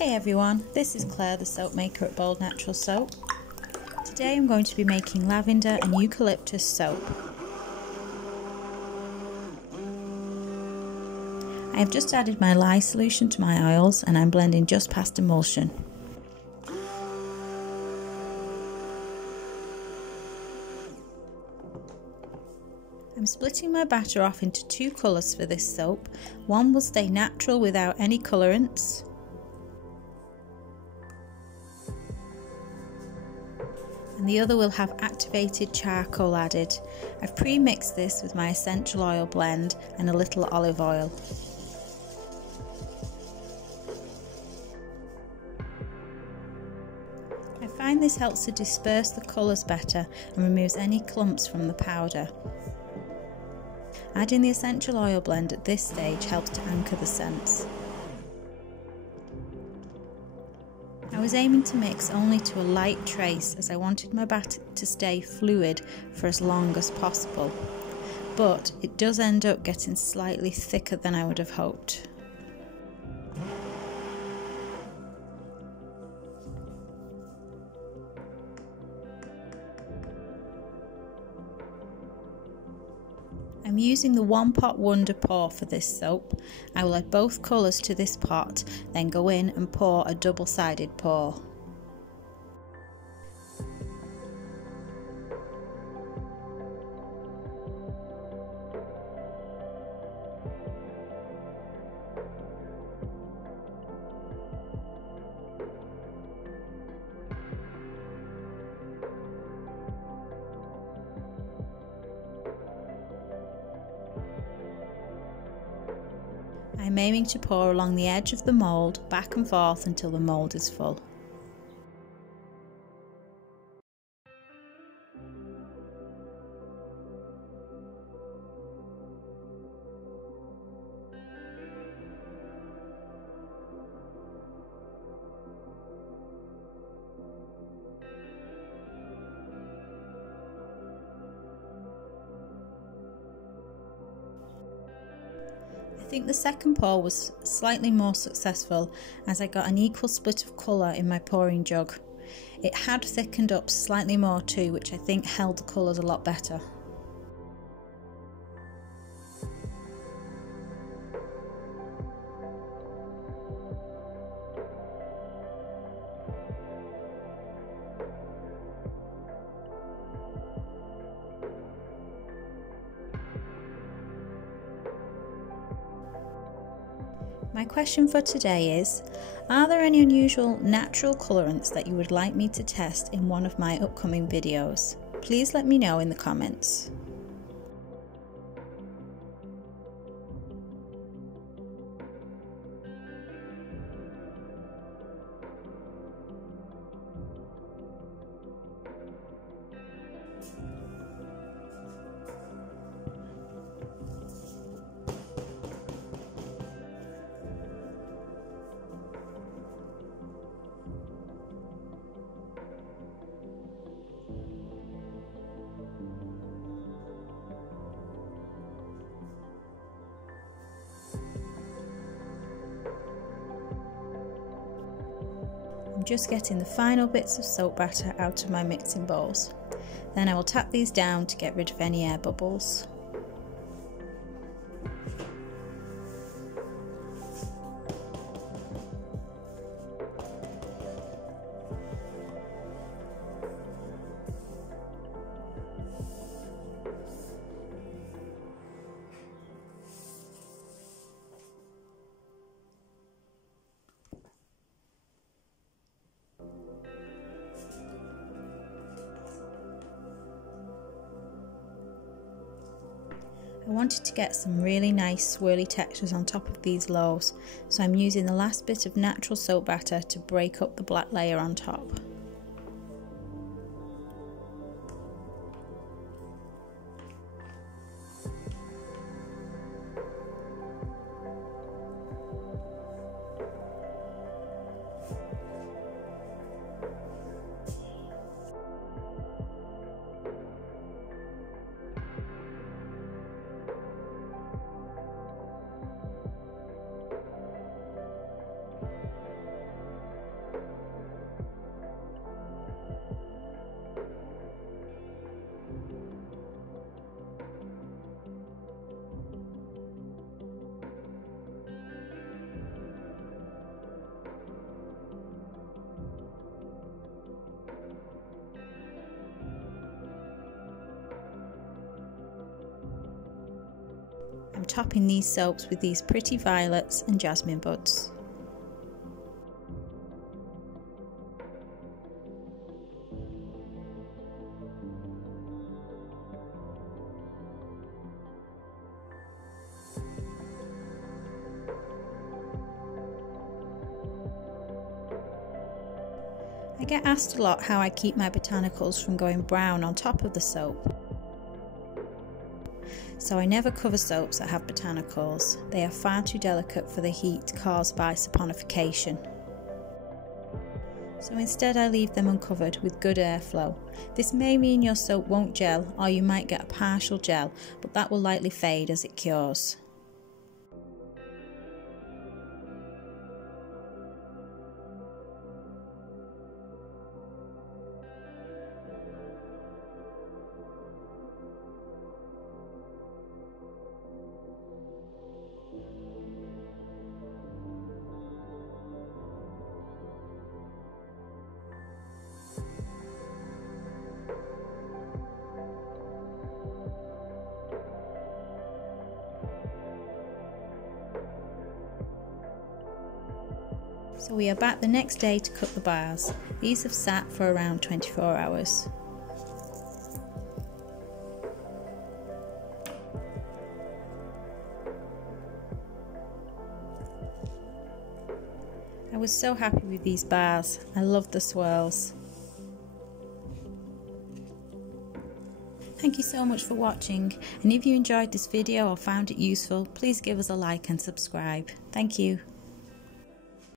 Hey everyone, this is Claire, the soap maker at Bold Natural Soap. Today I'm going to be making lavender and eucalyptus soap. I have just added my lye solution to my oils and I'm blending just past emulsion. I'm splitting my batter off into two colours for this soap. One will stay natural without any colorants, and the other will have activated charcoal added. I've pre-mixed this with my essential oil blend and a little olive oil. I find this helps to disperse the colours better and removes any clumps from the powder. Adding the essential oil blend at this stage helps to anchor the scents. I was aiming to mix only to a light trace as I wanted my batter to stay fluid for as long as possible, but it does end up getting slightly thicker than I would have hoped. I'm using the One Pot Wonder Pour for this soap. I will add both colours to this pot, then go in and pour a double-sided pour. I'm aiming to pour along the edge of the mould, back and forth until the mould is full. I think the second pour was slightly more successful as I got an equal split of colour in my pouring jug. It had thickened up slightly more too, which I think held the colours a lot better. My question for today is, are there any unusual natural colorants that you would like me to test in one of my upcoming videos? Please let me know in the comments. I'm just getting the final bits of soap batter out of my mixing bowls. Then I will tap these down to get rid of any air bubbles. I wanted to get some really nice swirly textures on top of these loaves, so I'm using the last bit of natural soap batter to break up the black layer on top. topping these soaps with these pretty violets and jasmine buds. I get asked a lot how I keep my botanicals from going brown on top of the soap. So I never cover soaps that have botanicals. They are far too delicate for the heat caused by saponification. So instead I leave them uncovered with good airflow. This may mean your soap won't gel, or you might get a partial gel, but that will likely fade as it cures. So we are back the next day to cut the bars. These have sat for around 24 hours. I was so happy with these bars. I love the swirls. Thank you so much for watching, and if you enjoyed this video or found it useful, please give us a like and subscribe. Thank you.